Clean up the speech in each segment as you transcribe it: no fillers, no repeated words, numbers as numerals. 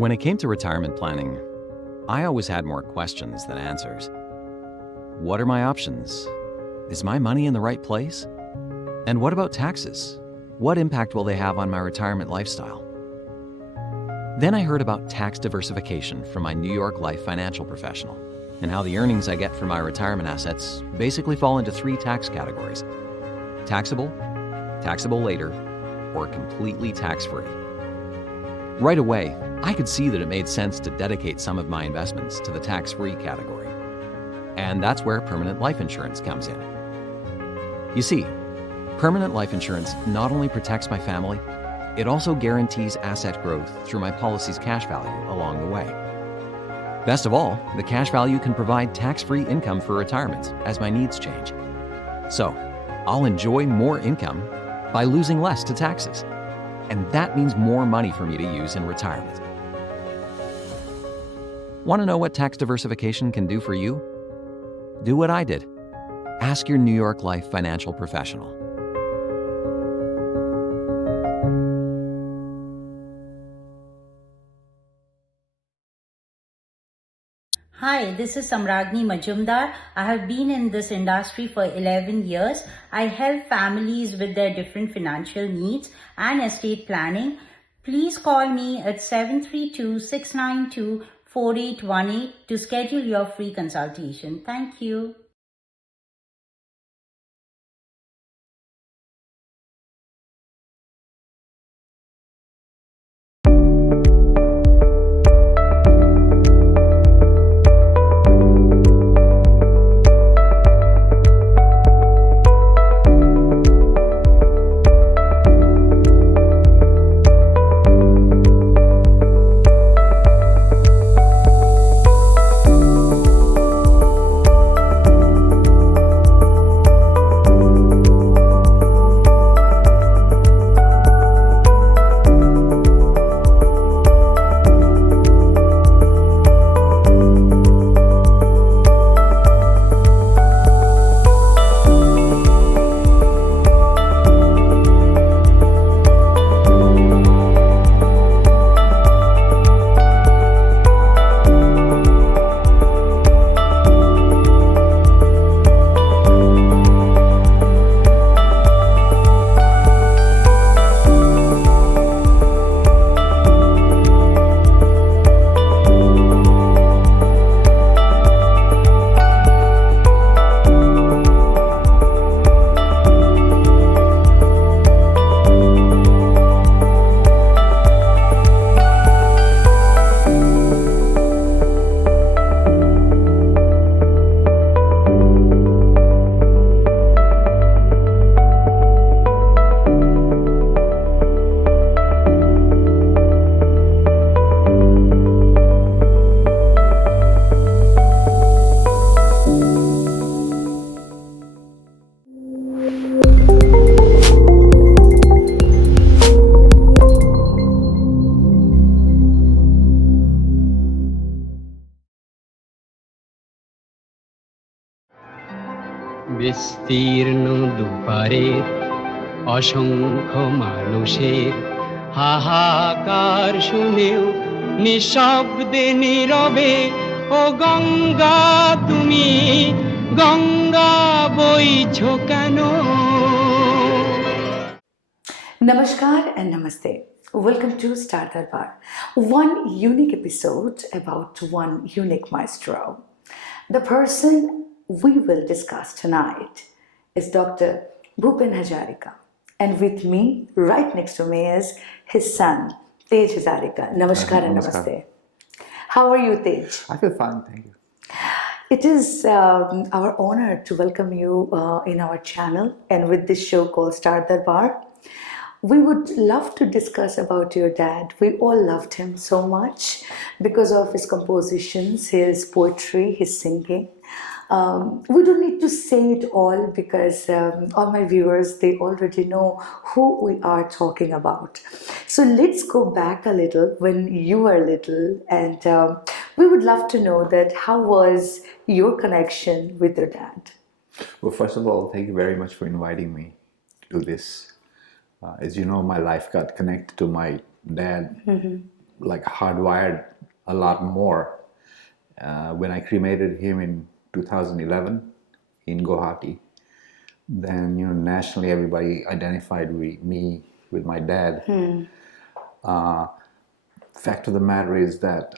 When it came to retirement planning, I always had more questions than answers. What are my options? Is my money in the right place? And what about taxes? What impact will they have on my retirement lifestyle? Then I heard about tax diversification from my New York Life financial professional, and how the earnings I get from my retirement assets basically fall into 3 tax categories: taxable, taxable later, or completely tax-free. Right away, I could see that it made sense to dedicate some of my investments to the tax-free category. And that's where permanent life insurance comes in. You see, permanent life insurance not only protects my family, it also guarantees asset growth through my policy's cash value along the way. Best of all, the cash value can provide tax-free income for retirement as my needs change. So, I'll enjoy more income by losing less to taxes. And that means more money for me to use in retirement. Want to know what tax diversification can do for you? Do what I did. Ask your New York Life financial professional. Hi, this is Samragni Majumdar. I have been in this industry for 11 years. I help families with their different financial needs and estate planning. Please call me at 732-692-4818 to schedule your free consultation. Thank you. বিস্তীর্ণ দুপারের অসংখ্য মানুষের হাহাকার শুনেও নিঃশব্দে নীরবে ও গঙ্গা তুমি গঙ্গা বইছো কেন? Namaskar and Namaste. Welcome to Star Darbar, one unique episode about one unique maestro. The person we will discuss tonight is Dr. Tej Hazarika, and with me, right next to me, is his son, Tej Hazarika. Namaskar and Namaste. How are you, Tej? I feel fine, thank you. It is our honor to welcome you in our channel and with this show called Star Darbar. We would love to discuss about your dad. We all loved him so much because of his compositions, his poetry, his singing. We don't need to say it all because all my viewers, they already know who we are talking about. So let's go back a little when you were little, and we would love to know that how was your connection with your dad? Well, first of all, thank you very much for inviting me to this. As you know, my life got connected to my dad like hardwired a lot more. When I cremated him in 2011 in Guwahati, then nationally everybody identified me with my dad. Fact of the matter is that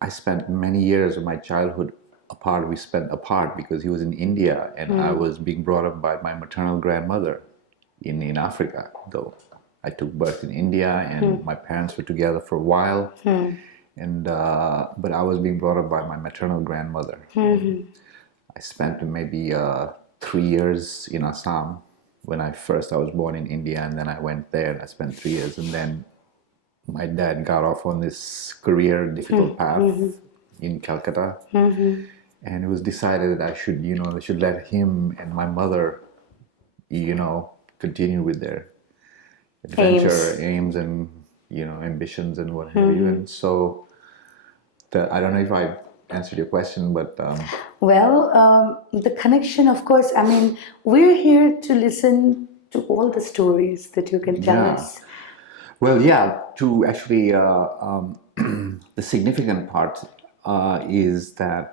I spent many years of my childhood apart. We spent apart because he was in India and I was being brought up by my maternal grandmother in Africa, though I took birth in India and my parents were together for a while. And but I was being brought up by my maternal grandmother. I spent maybe 3 years in Assam when I was born in India, and then I went there and I spent 3 years, and then my dad got off on this difficult path in Calcutta, and it was decided that I should let him and my mother, continue with their adventure, aims and ambitions and what have you. And so, I don't know if I answered your question, but Well, the connection, of course, I mean, we're here to listen to all the stories that you can tell Yeah. us. Well, yeah, to actually, the significant part is that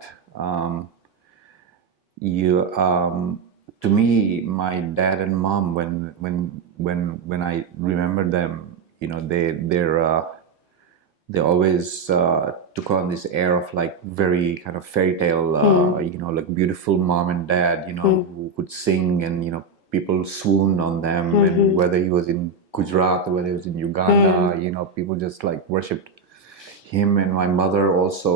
to me, my dad and mom, when I remember them, they always took on this air of like very kind of fairy tale, like beautiful mom and dad, who could sing, and people swooned on them, and whether he was in Gujarat or whether he was in Uganda, people just like worshipped him. And my mother also,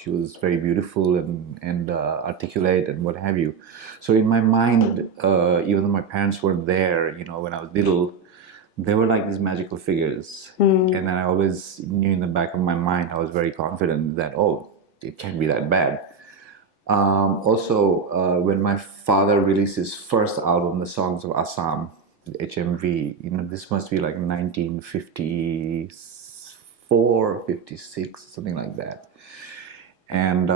she was very beautiful and articulate and what have you. So in my mind, even though my parents weren't there, when I was little, they were like these magical figures. And then I always knew in the back of my mind, I was very confident that, oh, it can't be that bad. Also, when my father released his first album, The Songs of Assam, HMV, this must be like 1954, 56, something like that. And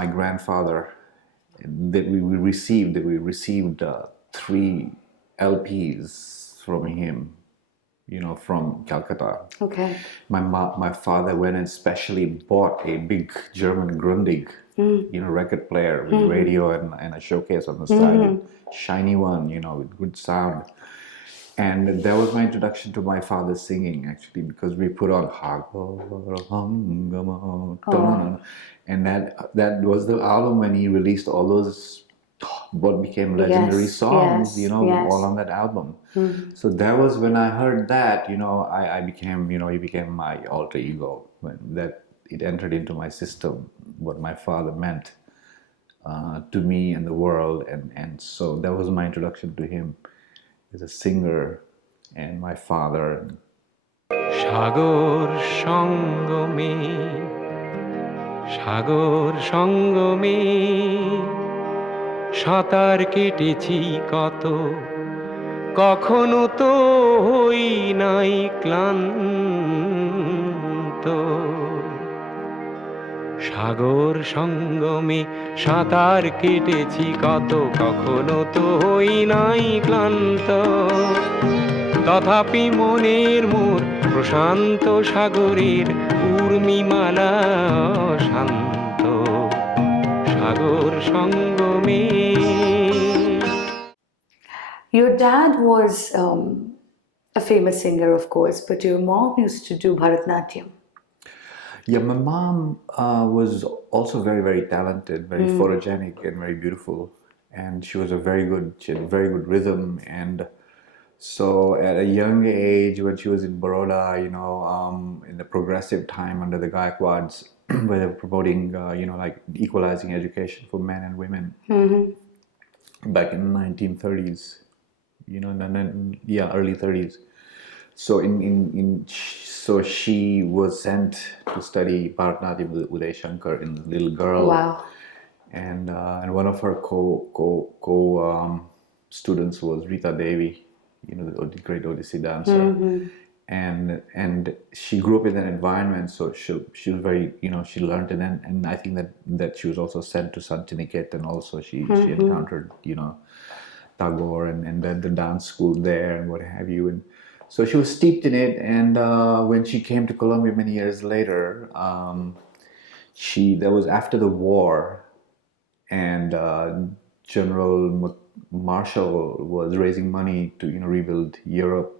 my grandfather, that we received 3 LPs from him, from Calcutta. Okay. My father went and specially bought a big German Grundig, record player with radio and a showcase on the side, shiny one, with good sound. And that was my introduction to my father's singing, actually, because we put on and that was the album when he released all those what became legendary songs, all on that album. So that was when I heard that, I became, he became my alter ego. When that it entered into my system, what my father meant to me and the world, and so that was my introduction to him as a singer and my father. সাগর সঙ্গমে সাঁতার কেটেছি কত, কখনো তো হই নাই ক্লান্ত। সাগর সঙ্গমে সাঁতার কেটেছি কত, কখনো তো হই নাই ক্লান্ত। তথাপি মনের মোর প্রশান্ত সাগরের উর্মিমালা শান্ত। সাগর সঙ্গমে। Your dad was a famous singer, of course, but your mom used to do Bharatnatyam. Yeah, my mom was also very, very talented, very photogenic and very beautiful. And she had very good rhythm. And so at a young age, when she was in Baroda, in the progressive time under the Gaikwads, where they were promoting, like equalizing education for men and women back in the 1930s, early 30s. So so she was sent to study Bharatnatyam with Uday Shankar in Little Girl. Wow. And one of her students was Rita Devi, the great Odissi dancer. And she grew up in that environment, so she was very, she learned it, and I think that she was also sent to Santiniketan also. She encountered, Tagore and then the dance school there and what have you. And So she was steeped in it, and when she came to Colombia many years later, that was after the war, and General Marshall was raising money to rebuild Europe,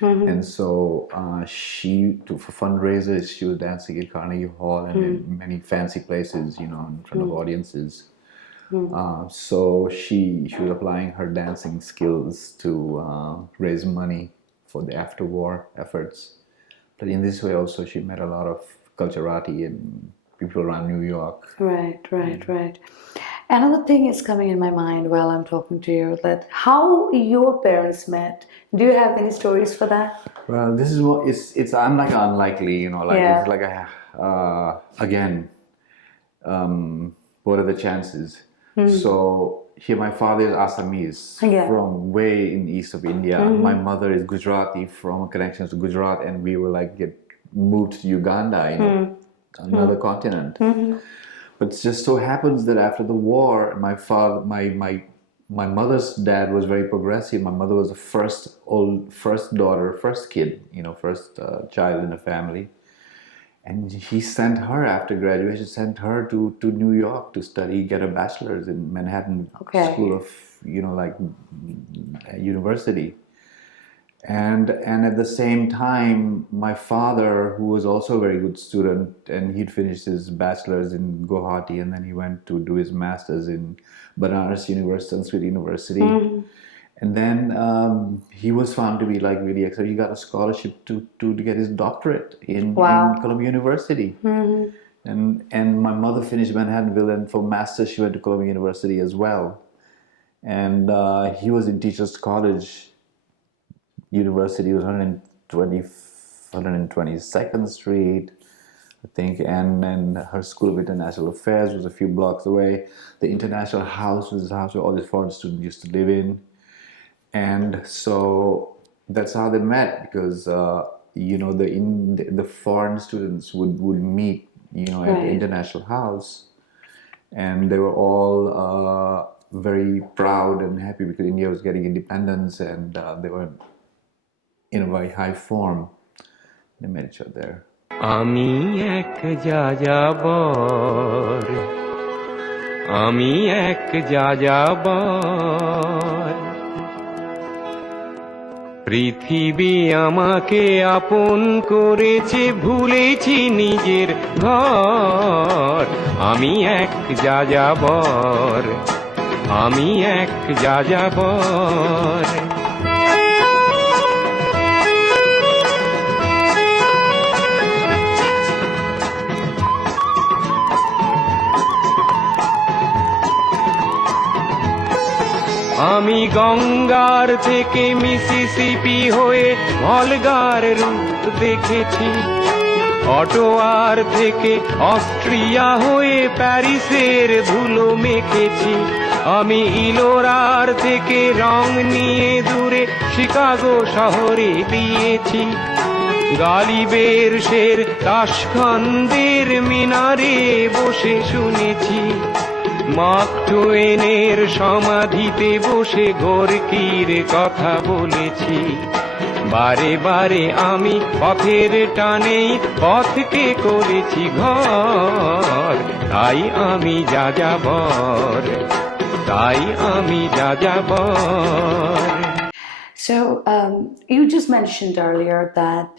and so for fundraisers she was dancing at Carnegie Hall and in many fancy places, in front of audiences. So she was applying her dancing skills to raise money for the after-war efforts. But in this way also she met a lot of culturati and people around New York. Right. Another thing is coming in my mind while I'm talking to you, that how your parents met. Do you have any stories for that? Well, this is what it's unlikely, Yeah. it's like again, what are the chances? So here my father is Assamese Yeah. from way in east of India. My mother is Gujarati from a connection to Gujarat, and we were get moved to Uganda, another continent. But it just so happens that after the war, my mother's dad was very progressive. My mother was the first daughter, first kid, first child in the family. And he sent her, after graduation, to New York to study, get a bachelor's in Manhattan School of, university. And at the same time, my father, who was also a very good student, and he'd finished his bachelor's in Guwahati, and then he went to do his master's in Banaras University, Sanskrit University. And then he was found to be really excellent. He got a scholarship to get his doctorate in Columbia University. And my mother finished Manhattanville, and for master's she went to Columbia University as well. And he was in Teachers College University, was 122nd Street, I think, and then her School of International Affairs was a few blocks away. The International House was the house where all the foreign students used to live in. And so that's how they met, because the foreign students would meet at the International House, and they were all very proud and happy because India was getting independence, and they were in a very high form. They met each other there. আমি এক যাযাবর, আমি এক যাযাবর, পৃথিবী আমাকে আপন করেছে, ভুলেছি নিজের ঘর। আমি এক যাযাবর, আমি এক যাযাবর। আমি গঙ্গার থেকে মিসিসিপি হয়ে ভলগার রূপ দেখেছি, অটোয়ার থেকে অস্ট্রিয়া হয়ে প্যারিসের ধুলো মেখেছি। আমি ইলোরার থেকে রং নিয়ে দূরে শিকাগো শহরে দিয়েছি। গালিবের শের তাশখন্দের মিনারে বসে শুনেছি। মার্ক টোয়েনের সমাধিতে বসে গোর্কির কথা বলেছি। বারে বারে আমি পথের টানেই পথকে করেছি ঘর। তাই আমি যাযাবর, তাই আমি যাযাবর। So you just mentioned earlier that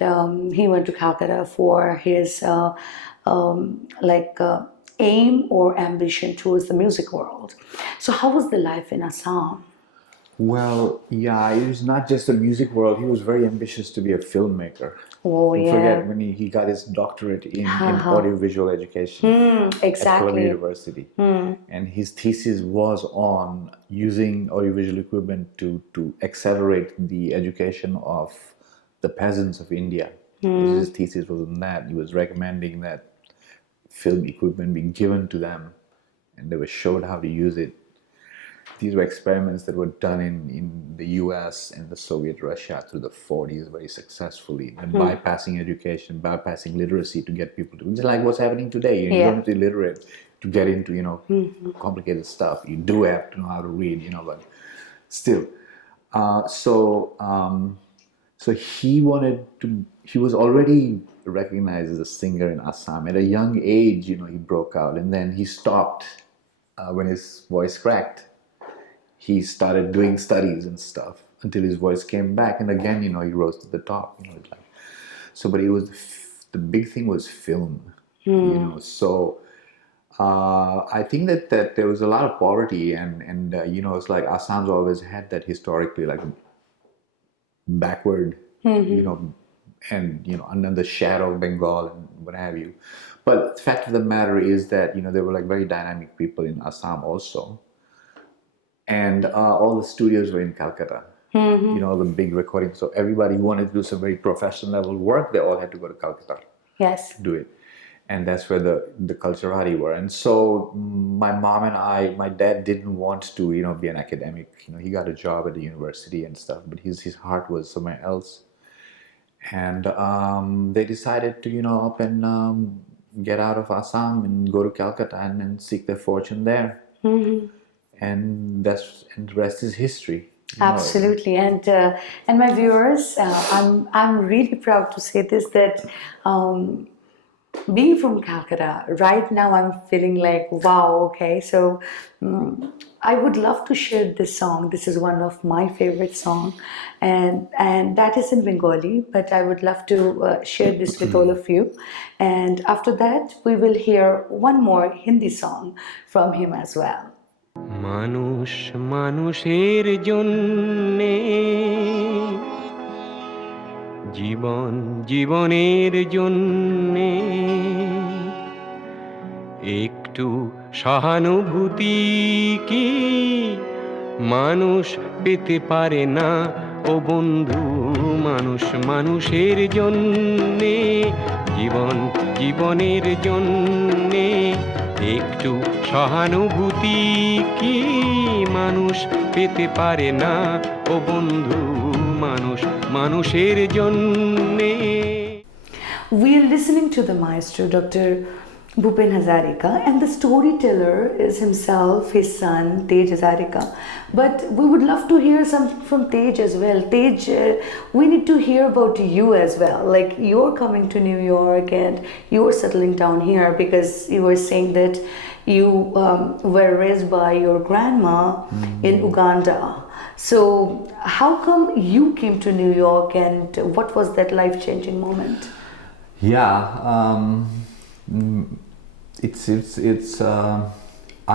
he went to Calcutta for his aim or ambition towards the music world. So how was the life in Assam? Well, yeah, it was not just the music world. He was very ambitious to be a filmmaker. Oh, Don't yeah. forget when he got his doctorate in audiovisual education at Columbia University. And his thesis was on using audiovisual equipment to accelerate the education of the peasants of India. His thesis was on that. He was recommending that film equipment be given to them, and they were showed how to use it. These were experiments that were done in the US and the Soviet Russia through the 40s very successfully, and bypassing education, bypassing literacy to get people to, just like what's happening today. You don't have to be literate to get into complicated stuff. You do have to know how to read, but still. So he wanted to. He was already recognized as a singer in Assam at a young age. You know, he broke out, and then he stopped when his voice cracked. He started doing studies and stuff until his voice came back, and again, you know, he rose to the top. You know, it's like, so. But it was the big thing was film. You know, so. I think that there was a lot of poverty, and you know, it's like Assam's always had that historically like backward, you know, and you know, under the shadow of Bengal and what have you. But the fact of the matter is that, you know, there were like very dynamic people in Assam also, and all the studios were in Calcutta. You know, all the big recordings. So everybody who wanted to do some very professional level work, they all had to go to Calcutta. Yes. To do it. And that's where the culturati were. And so my mom and my dad didn't want to, you know, be an academic. You know, he got a job at the university and stuff, but his heart was somewhere else. And they decided to, you know, up and get out of Assam and go to Calcutta and seek their fortune there. And the rest is history. Absolutely, and my viewers, I'm really proud to say this, that being from Calcutta, right now I'm feeling like, wow, okay, so I would love to share this song. This is one of my favorite songs, and that is in Bengali, but I would love to share this with all of you. And after that, we will hear one more Hindi song from him as well. মানুষ মানুষের জন্যে, জীবন জীবনের জন্যে, একটু সহানুভূতি কি মানুষ পেতে পারে না ও বন্ধু? মানুষ মানুষের জন্যে, জীবন জীবনের জন্যে, একটু সহানুভূতি কি মানুষ পেতে পারে না ও বন্ধু? মানুষ মানুষের জন্যে। We are listening to the maestro, Dr. Bhupen Hazarika, and the storyteller is himself, his son, Tej Hazarika. But we would love to hear something from Tej as well. Tej, we need to hear about you as well. Like, you're coming to New York and you're settling down here because you were saying that you were raised by your grandma in Uganda. So how come you came to New York, and what was that life-changing moment? Yeah, it's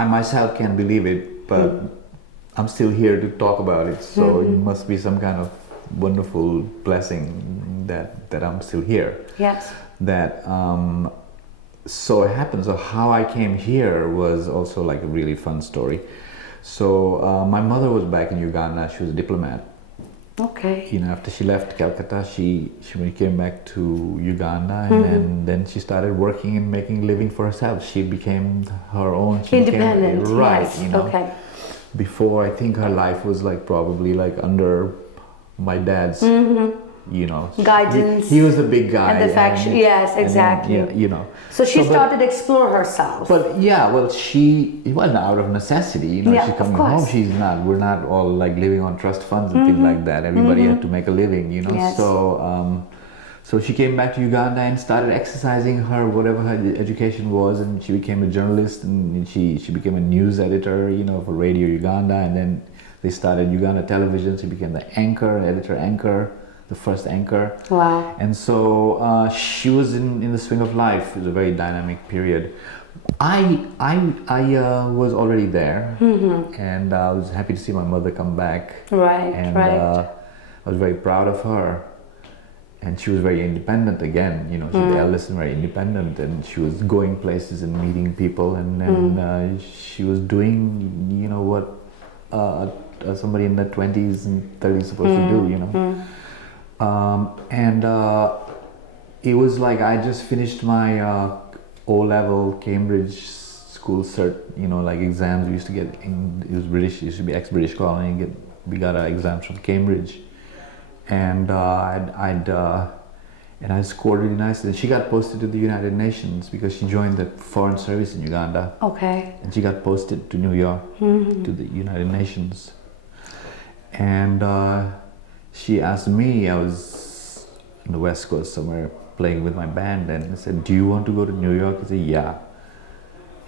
I myself can't believe it, but I'm still here to talk about it. So it must be some kind of wonderful blessing that I'm still here. Yes. That so it happens. So how I came here was also like a really fun story. So my mother was back in Uganda. She was a diplomat. Okay. You know, after she left Calcutta, she came back to Uganda, and then she started working and making a living for herself. She became her own. Independent. Right. Yes. You know. Okay. Before, I think her life was like probably like under my dad's. You know, Guidance. He was the big guy. And the faction. Yes, exactly. And then, you know. So she started to explore herself. But yeah, well, it wasn't out of necessity. You know, Yeah, she's of coming course. home. We're not all like living on trust funds and things like that. Everybody had to make a living, you know. Yes. So she came back to Uganda and started exercising whatever her education was, and she became a journalist, and she became a news editor, you know, for Radio Uganda, and then they started Uganda Television. She became the editor anchor. The first anchor. Wow. And so she was in the swing of life. It was a very dynamic period. I was already there, and I was happy to see my mother come back. Right, and right. I was very proud of her. And she was very independendent again. You know, she's the eldest and very independent, and she was going places and meeting people, and she was doing, you know, what somebody in their 20s and 30s is supposed to do, you know. It was like I just finished my O-level Cambridge school cert, you know, like exams we used to get it was British, it used to be ex-British colony, we got our exams from Cambridge, and I scored really nicely. And she got posted to the United Nations because she joined the foreign service in Uganda. Okay. And she got posted to New York, to the United Nations. And she asked me, I was on the West Coast somewhere playing with my band, and I said, "Do you want to go to New York?" He said, "Yeah."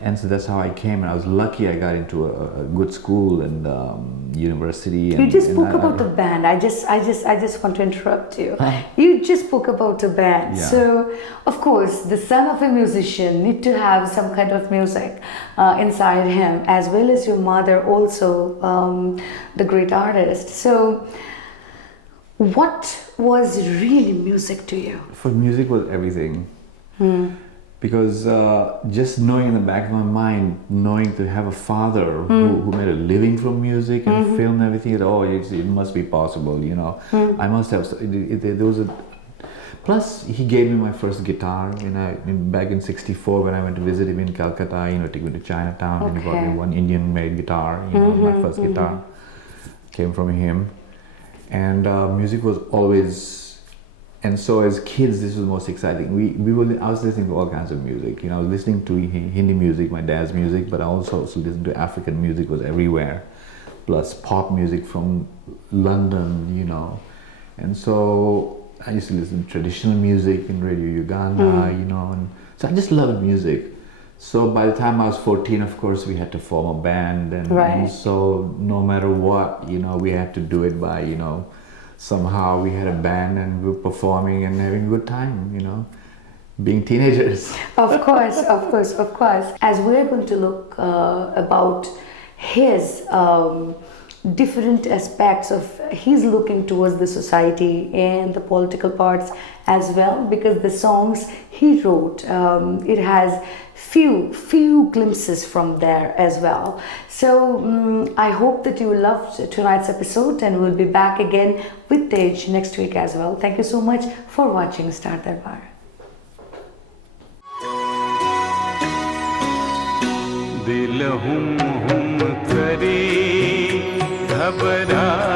And so that's how I came, and I was lucky I got into a good school and university. You just spoke about the band. I just want to interrupt you. You just spoke about the band. Yeah. So, of course, the son of a musician need to have some kind of music inside him, as well as your mother also, the great artist. So, what was really music to you? For music was everything. Because just knowing in the back of my mind, knowing to have a father who made a living from music and film and everything, it must be possible, you know. I must have, there was a, plus he gave me my first guitar, back in '64 when I went to visit him in Calcutta, took me to Chinatown, and he bought me one Indian-made guitar, my first guitar came from him. And music was always. And so as kids, this was the most exciting. I was listening to all kinds of music. I was listening to Hindi music, my dad's music, but I also listened to African music, was everywhere. Plus pop music from London, And so I used to listen to traditional music in Radio Uganda, and so I just loved music. So by the time I was 14, of course, we had to form a band. And so no matter what, we had to do it by, somehow we had a band and we were performing and having a good time, being teenagers. Of course. As we're going to look about his different aspects of his looking towards the society and the political parts as well, because the songs he wrote, it has few glimpses from there as well. So I hope that you loved tonight's episode, and we'll be back again with Tej next week as well. Thank you so much for watching Star Darbar. दिल हुम हुम करे घबरा